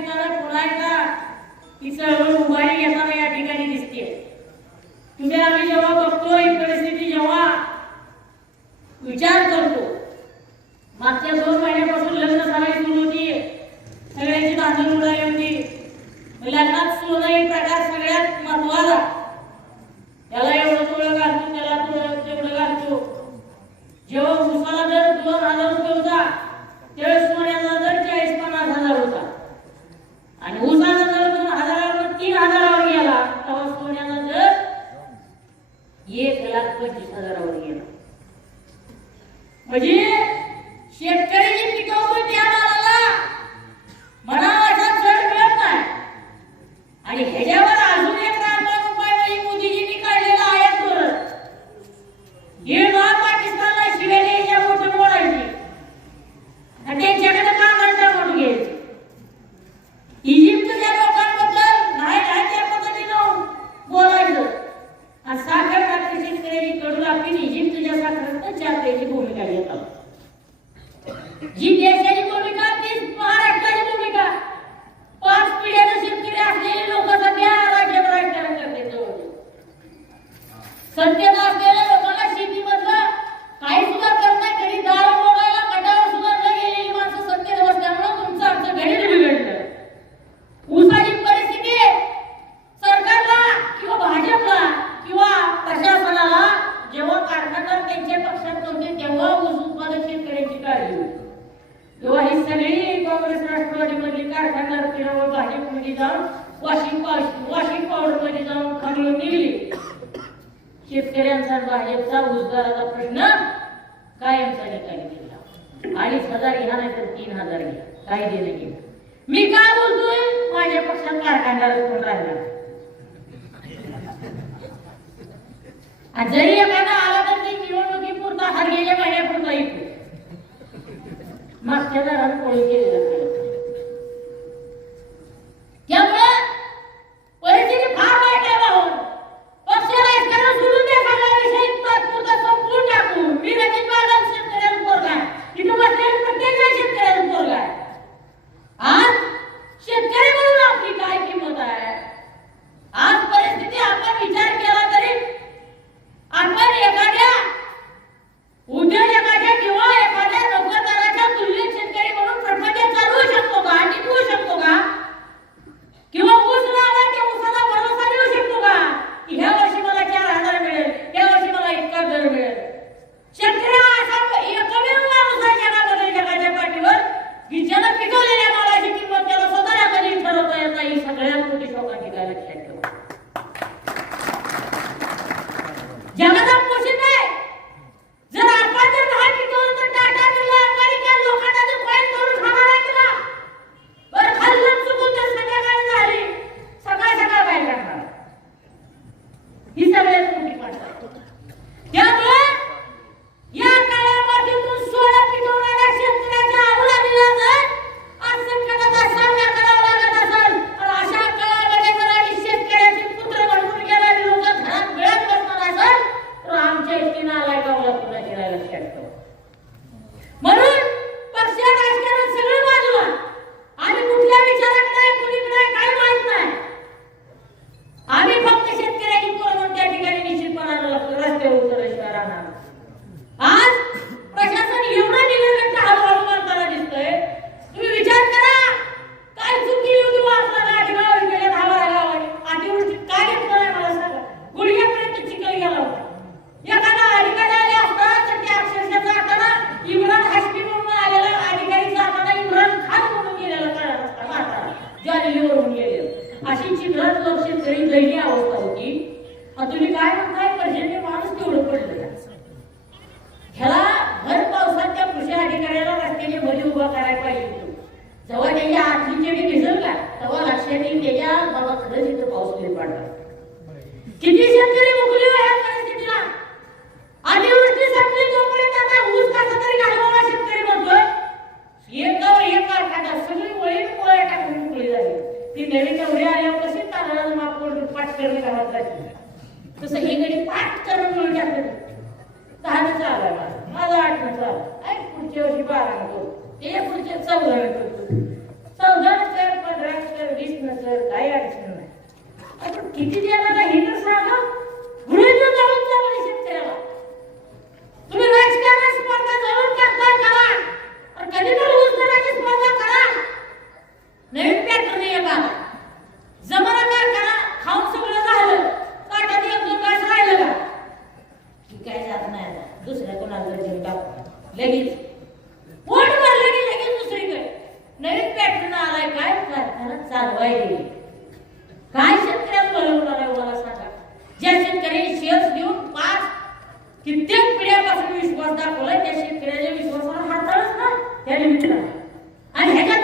निमित्तानं पुन्हा एकदा ही चळवळ उभारी येताना या ठिकाणी दिसते तुम्ही आम्ही जेव्हा बघतो ही परिस्थिती जेव्हा विचार करतो मागच्या दोन महिन्यापासून लग्न सराई सुरू होती सगळ्याची धांदल उडाली होती. लग्नात सुरू नाही प्रकार सगळ्यात महत्त्वाचा याला एवढं तोळं घालतो त्याला तोळं तेवढं घालतो जेव्हा उसाला दर दोन हजार रुपये होता त्यावेळेस सोन्याचा दर चाळीस पन्नास हजार होता आणि उसाचा दर दोन हजारावर तीन हजारावर गेला तेव्हा सोन्याचा दर एक लाख हजारावर गेला म्हणजे शेतकरी जे पिकवतो त्या मालाला मला असा दर मिळत नाही. आणि ह्याच्यावर अजून एक रामबाण उपाय म्हणजे मोदीजींनी काढलेला आहे परत हे पाकिस्तानला शिव्या द्यायच्या मोठं बोलायची. आणि त्यांच्याकडे सत्तेत असलेल्या लोकांना शेतीमधलं काही सुद्धा करत नाही कधी दाळ मोडायला कटावर सुद्धा न गेलेली माणसं संख्येत बसल्यामुळे तुमचं आमचं गणित बिघडलं ऊसाची परिस्थिती सरकारला किंवा भाजपला किंवा प्रशासनाला जेव्हा कारखानदार त्यांच्या पक्षात नव्हते तेव्हा ऊस उत्पादक शेतकऱ्यांची काळजी होती. तेव्हा ही सगळी काँग्रेस राष्ट्रवादी मधली कारखानदार भाजपमध्ये जाऊन वॉशिंग वॉशिंग पावडरमध्ये जाऊन खांडून निघली शेतकऱ्यांचा भाजपचा रोजगाराचा प्रश्न कायमचा निकाली दिला अडीच हजार घ्या नाही तर तीन हजार घ्या. काही देणं गेलं मी काय बोलतोय? माझ्या पक्षात कारखानदार कोण राहिला? जरी एखादा आला तर ती निवडणुकीपुरता हरगेल्या महिन्यापुरता येतो मागच्या दारात पोळी केलेला गेलेलं अशी घरी लोक दयनीय अवस्था होती तुम्ही काय म्हणताय? पर्जन्य माणूस तेवढं पडलं ह्याला भर पावसाच्या कृषी अधिकाऱ्याला रस्त्याच्या मध्ये उभा करायला पाहिजे जेव्हा त्याच्या आतली चेडी घिसरला तेव्हा लक्षात येईल त्याच्या मला खरंच इथं पाऊस नाही पडला किती शेतकरी तसं ही गडी पाठ करून म्हणून टाकलं दहा चालू माझा आठ चालू अरे पुढच्या वर्षी बारा नको ते पुढच्या चौदा करतो चौदा नसर पंधरा नसर वीस नसर काही अडचण नाही आपण किती द्यायला का हे तर सांगा पुढे जो जाऊन तुम्ही राजकारण साधवाय दिली काय शेतकऱ्यात बळवणार आहे मला सांगा? ज्या शेतकऱ्यांनी शेअर्स घेऊन पाच कित्येक पिढ्यापासून विश्वास दाखवला त्या शेतकऱ्याच्या विश्वासाला हाताळच ना त्या निमित्तानं आणि ह्याच्यात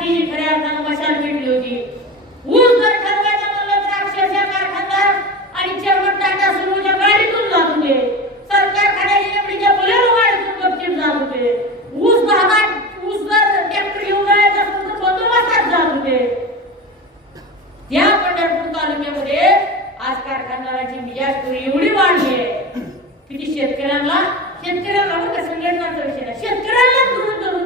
संधी खऱ्या अर्थानं मशाल पेटली होती. ऊस जर ठरवायचं म्हणलं तर अक्षरशः कारखानदार आणि चेअरमन टाटा सुरूच्या गाडीतून जात होते. सरकार खाण्याच्या एवढीच्या बोलेरो गाडीतून गपचिट जात होते. ऊस भागात ऊस जर ट्रॅक्टर घेऊन जायचं असेल बंदोबस्तात जात होते. त्या पंढरपूर तालुक्यामध्ये आज कारखानदाराची मिजाजपुरी एवढी वाढली आहे किती शेतकऱ्यांना शेतकऱ्याला संघटनाचा विषय शेतकऱ्यांना धरून धरून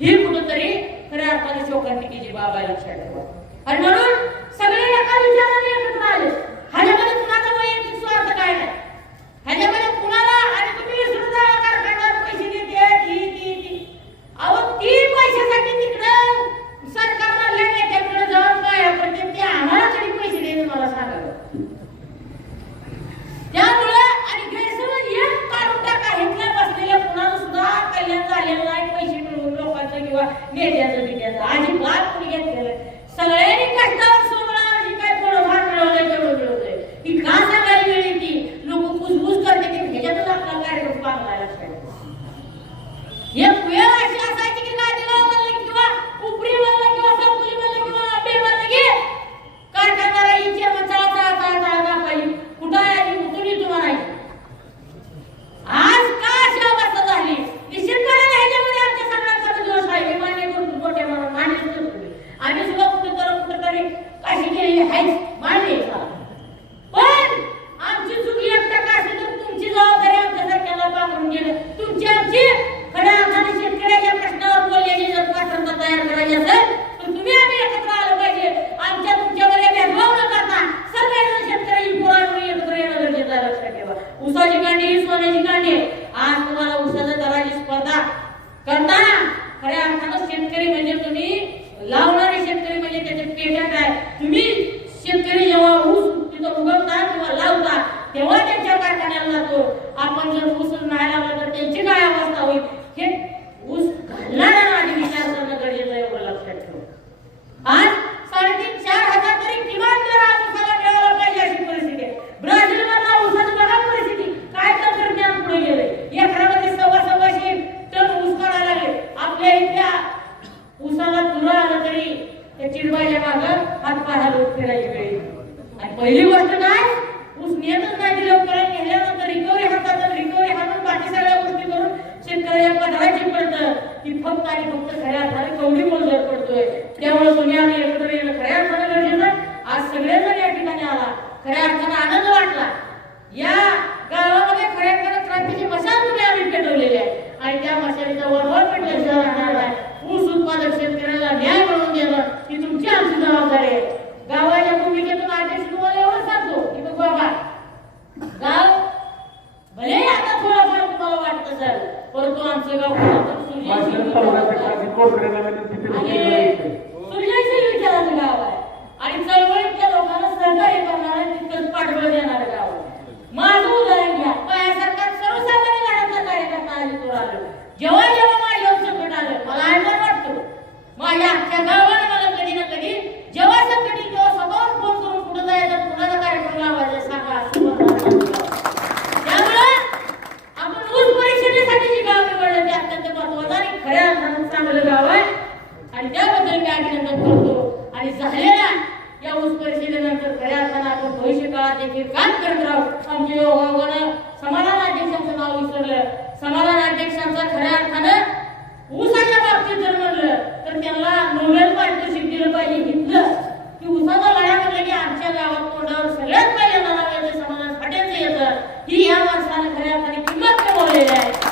ही कुठंतरी खऱ्या अर्थाने शोकांनी केली बाबा लक्षात ठेवा. आणि म्हणून सगळे एका विचाराने एकत्र आले. ह्याच्यामध्ये कुणाचा वैयक्तिक स्वार्थ काय नाही? ह्याच्यामध्ये कुणाला आणि तुम्ही जा कारखान्यावर पैसे देते ती ती ती. अहो ती पैशासाठी तिकडं सरकारमधल्या नेत्याकडे जाऊन काय करते ते आम्हाला तरी पैसे देते मला सांगावं त्यामुळे आणि गैरसमज एक काढून टाका. हिटला बसलेल्या कुणाला सुद्धा कल्याण झालेलं नाही पैसे किंवा मेट्याचं बिट्याचं अजिबात कुणी घेतलेलं. सगळ्यांनी कष्टावर पहिली गोष्ट काय? ऊस नियंत्रण नाही दिलं उपकरण नेल्यानंतर रिकव्हरी हातात रिकव्हरी हातात बाकी सगळ्या गोष्टी करून शेतकऱ्यांना धरायची पडतं की फक्त आणि फक्त खऱ्या अर्थाने कवडी मोजवर पडतोय. त्यामुळे तुम्ही आम्ही एकत्र येणं खऱ्या अर्थाने गरजेचं आज सगळेजण या ठिकाणी आला. खऱ्या अर्थाने आनंद वाटला. या conozco plenamente. तरफ आमचे योगाने समाधान नाव विसरलं. समाधान अध्यक्षांचा खऱ्या अर्थानं ऊसाच्या बाबतीत जर तर त्यांना नोबेल पारितोषिक दिलं पाहिजे. घेतलं की ऊसाचा लढा की आमच्या गावात तोंडावर सगळ्यात पहिल्यांदा नाव येतं समाधान फाट्याचं येतं. ही या माणसानं खऱ्या अर्थाने किंमत कमवलेली आहे.